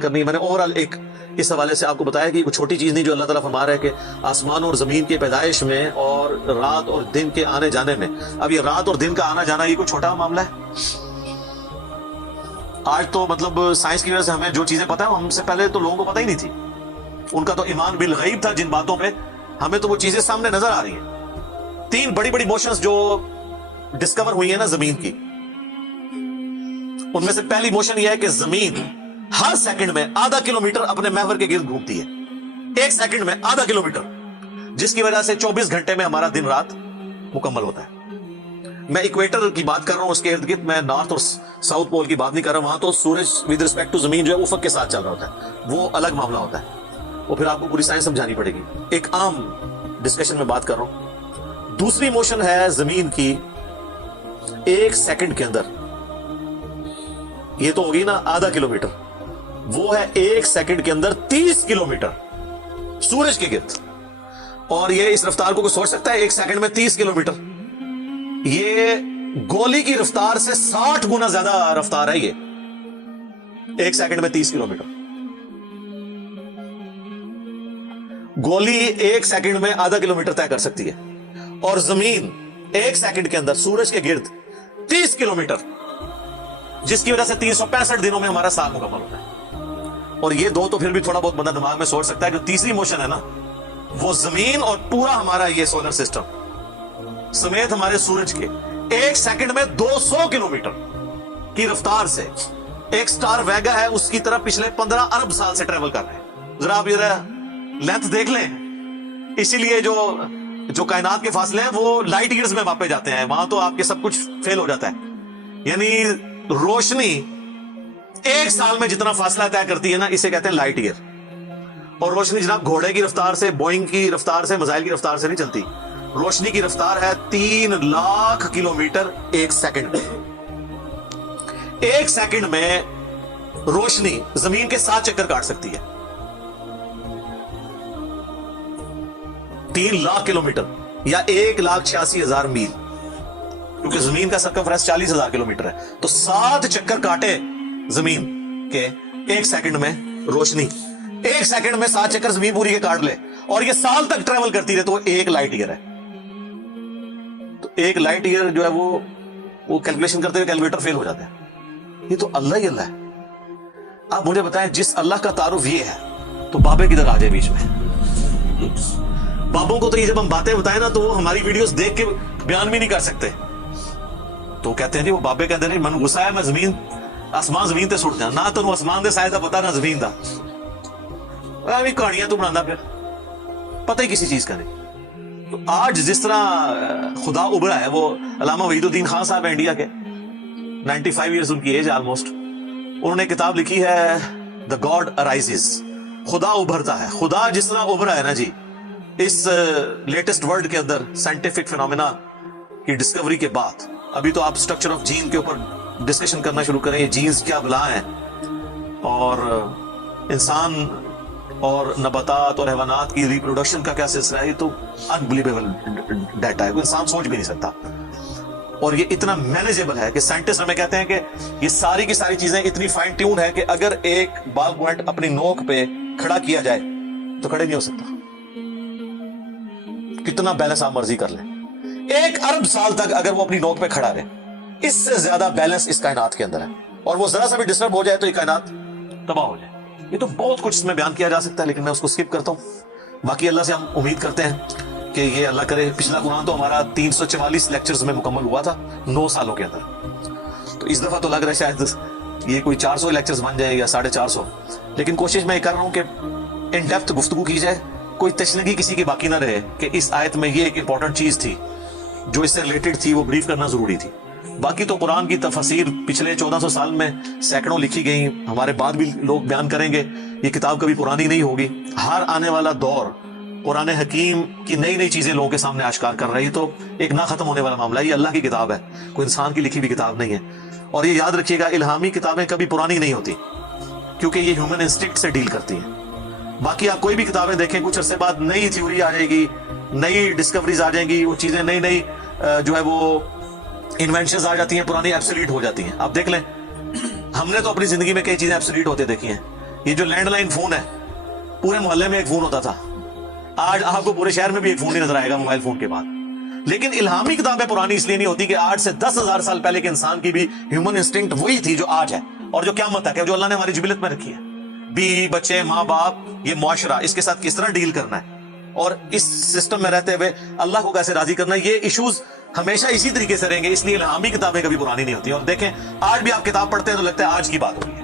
کرنی. میں نے اوورال ایک اس حوالے سے آپ کو بتایا کہ کوئی چھوٹی چیز نہیں جو اللہ تعالیٰ فرما رہا ہے کہ آسمان اور زمین کی پیدائش میں اور رات اور دن کے آنے جانے میں. اب یہ رات اور دن کا آنا جانا یہ کوئی چھوٹا معاملہ ہے؟ آج تو مطلب سائنس کی وجہ سے ہمیں جو چیزیں پتہ ہیں ہم سے پہلے تو لوگوں کو پتہ ہی نہیں تھی. ان کا تو ایمان بالغیب تھا جن باتوں پہ, ہمیں تو وہ چیزیں سامنے نظر آ رہی ہیں. 3 بڑی بڑی موشنز جو ڈسکور ہوئی ہیں نا زمین کی, ان میں سے پہلی موشن یہ ہے کہ زمین ہر سیکنڈ میں آدھا کلومیٹر اپنے محور کے گرد گھومتی ہے. 1 سیکنڈ میں آدھا کلومیٹر, جس کی وجہ سے 24 گھنٹے میں ہمارا دن رات مکمل ہوتا ہے. میں ایکویٹر کی بات کر رہا ہوں, اس کے ارد گرد. میں نارتھ اور ساؤتھ پول کی بات نہیں کر رہا. وہاں تو سورج ود ریسپیکٹ ٹو زمین جو ہے افق کے ساتھ چل رہا ہوتا ہے, وہ الگ معاملہ ہوتا ہے. وہ پھر آپ کو پوری سائنس سمجھانی پڑے گی. ایک عام ڈسکشن میں بات کر رہا ہوں. دوسری موشن ہے زمین کی 1 سیکنڈ کے اندر, یہ تو ہوگی نا آدھا کلومیٹر, وہ ہے 1 سیکنڈ کے اندر 30 کلومیٹر سورج کے گرد. اور یہ اس رفتار کو کوئی سوچ سکتا ہے؟ 1 سیکنڈ میں 30 کلومیٹر, یہ گولی کی رفتار سے 60 گنا زیادہ رفتار ہے. یہ 1 سیکنڈ میں 30 کلومیٹر. گولی 1 سیکنڈ میں آدھا کلومیٹر طے کر سکتی ہے, اور زمین 1 سیکنڈ کے اندر سورج کے گرد 30 کلومیٹر, جس کی وجہ سے 365 دنوں میں ہمارا سال مکمل ہوتا ہے. اور یہ دو تو پھر بھی تھوڑا بہت بندہ دماغ میں سوچ سکتا ہے کہ تیسری موشن ہے نا, وہ زمین اور پورا ہمارا یہ سولر سسٹم سمیت ہمارے سورج کے 1 سیکنڈ میں 200 کلومیٹر کی رفتار سے ایک سٹار ویگا ہے اس کی طرف پچھلے 15 ارب سال سے ٹریول کر رہے ہیں. ذرا آپ یہ لینتھ دیکھ لیں. اسی لیے جو کائنات کے فاصلے ہیں وہ لائٹ ایئرز میں ماپے جاتے ہیں. وہاں تو آپ کے سب کچھ فیل ہو جاتا ہے. یعنی روشنی 1 سال میں جتنا فاصلہ طے کرتی ہے نا, اسے کہتے ہیں لائٹ ایئر. اور روشنی جناب گھوڑے کی رفتار سے, بوئنگ کی رفتار سے, میزائل کی رفتار سے نہیں چلتی. روشنی کی رفتار ہے 3 لاکھ کلومیٹر 1 سیکنڈ میں. 1 سیکنڈ میں روشنی زمین کے 7 چکر کاٹ سکتی ہے. 3 لاکھ کلومیٹر یا 1,86,000 میل, کیونکہ زمین کا سرکمفرنس 40,000 کلومیٹر ہے. تو 7 چکر کاٹے زمین کے 1 سیکنڈ میں روشنی, 1 سیکنڈ میں 7 چکر زمین پوری کے کاٹ لے, اور یہ سال تک ٹریول کرتی رہے, تو وہ 1 لائٹ ایئر ہے. تو 1 لائٹ ایئر جو ہے وہ کیلکولیشن کرتے ہوئے کیلکولیٹر فیل ہو جاتا ہے. یہ تو اللہ ہی اللہ ہے. آپ مجھے بتائیں, جس اللہ کا تعارف یہ ہے تو بابے کدھر آ جائے بیچ میں؟ بابوں کو تو یہ جب ہم باتیں بتائیں نا تو وہ ہماری ویڈیوز دیکھ کے بیان بھی نہیں کر سکتے. تو کہتے ہیں جی وہ بابے کہتے ہیں من غصہ ہے, میں آسمان زمین تے سٹ جانا, نہ تو آسمان دے سائے دا پتا نہ زمین دا. کہانیاں تو بنانا پھر پتہ ہی کسی چیز کا نہیں. تو آج جس طرح خدا ابھرا ہے, وہ علامہ وحید الدین خان صاحب ہیں انڈیا کے, 95 ایئرز ان کی ایج آلموسٹ. انہوں نے کتاب لکھی ہے دا گاڈ ارائزز, خدا ابھرتا ہے. خدا جس طرح ابھرا ہے نا جی اس لیٹسٹ ورلڈ کے اندر سائنٹیفک فینومینا کی ڈسکوری کے بعد, ابھی تو آپ سٹرکچر آف جین کے اوپر ڈسکشن کرنا شروع کریں, یہ جینز کیا بلا ہیں, اور انسان اور نباتات اور حیوانات کی ریپروڈکشن کا کیا سلسلہ ہے. یہ تو انبلیویبل ڈیٹا ہے, کوئی انسان سوچ بھی نہیں سکتا. اور یہ اتنا مینیجیبل ہے کہ سائنٹسٹ ہمیں کہتے ہیں کہ یہ ساری کی ساری چیزیں اتنی فائن ٹیون ہے کہ اگر ایک بال پوائنٹ اپنی نوک پہ کھڑا کیا جائے تو کھڑے نہیں ہو سکتا. کتنا بیلنس آپ مرضی کر لیں, 1 ارب سال تک اگر وہ اپنی نوک پہ کھڑا رہے, اس سے زیادہ بیلنس اس کائنات کے اندر ہے. اور وہ ذرا سا بھی ڈسٹرب ہو جائے تو یہ کائنات تباہ ہو جائے. یہ تو بہت کچھ اس میں بیان کیا جا سکتا ہے, لیکن میں اس کو سکپ کرتا ہوں. باقی اللہ سے ہم امید کرتے ہیں کہ یہ اللہ کرے. پچھلا قرآن تو ہمارا 344 لیکچرز میں مکمل ہوا تھا 9 سالوں کے اندر. تو اس دفعہ تو لگ رہا ہے شاید یہ کوئی 400 لیکچرز بن جائے یا 450. لیکن کوشش میں یہ کر رہا ہوں کہ ان ڈیپتھ گفتگو کی جائے, کوئی تشنگی کسی کی باقی نہ رہے کہ اس آیت میں یہ ایک امپورٹنٹ چیز تھی جو اس سے ریلیٹڈ تھی, وہ بریف کرنا ضروری تھی. باقی تو قرآن کی تفاسیر پچھلے 1400 سال میں سینکڑوں لکھی گئی, ہمارے بعد بھی لوگ بیان کریں گے. یہ کتاب کبھی پرانی نہیں ہوگی. ہر آنے والا دور قرآن حکیم کی نئی نئی چیزیں لوگوں کے سامنے آشکار کر رہی. تو ایک نہ ختم ہونے والا معاملہ ہے. یہ اللہ کی کتاب ہے, کوئی انسان کی لکھی ہوئی کتاب نہیں ہے. اور یہ یاد رکھیے گا, الہامی کتابیں کبھی پرانی نہیں ہوتی, کیونکہ یہ ہیومن انسٹنکٹ سے ڈیل کرتی ہیں. باقی آپ کوئی بھی کتابیں دیکھیں, کچھ عرصے بعد نئی تھیوری آ جائے گی, نئی ڈسکوریز آ جائیں گی, وہ چیزیں نئی جو ہے وہ انوینشنز آ جاتی ہیں, پرانی ایبسولیٹ ہو جاتی ہیں. آپ دیکھ لیں, ہم نے تو اپنی زندگی میں کئی چیزیں ایبسولیٹ ہوتے دیکھی ہیں, یہ جو لینڈ لائن فون ہے، پورے محلے میں ایک فون ہوتا تھا، آج آپ کو پورے شہر میں بھی ایک فون ہی نظر آئے گا موبائل فون کے بعد۔ لیکن الہامی کتابیں پرانی اس لیے نہیں ہوتی کہ 8 سے 10,000 سال پہلے کے انسان کی بھی ہیومن انسٹنکٹ وہی تھی جو آج ہے اور جو قیامت تک ہے، جو اللہ نے ہماری جبلت میں رکھی ہے۔ بیوی، بچے، ماں باپ، یہ معاشرہ، اس کے ساتھ کس طرح ڈیل کرنا ہے اور اس سسٹم میں رہتے ہوئے اللہ کو کیسے راضی کرنا ہے، یہ ایشوز ہمیشہ اسی طریقے سے رہیں گے۔ اس لیے الہامی کتابیں کبھی پرانی نہیں ہوتی، اور دیکھیں آج بھی آپ کتاب پڑھتے ہیں تو لگتا ہے آج کی بات ہوگی۔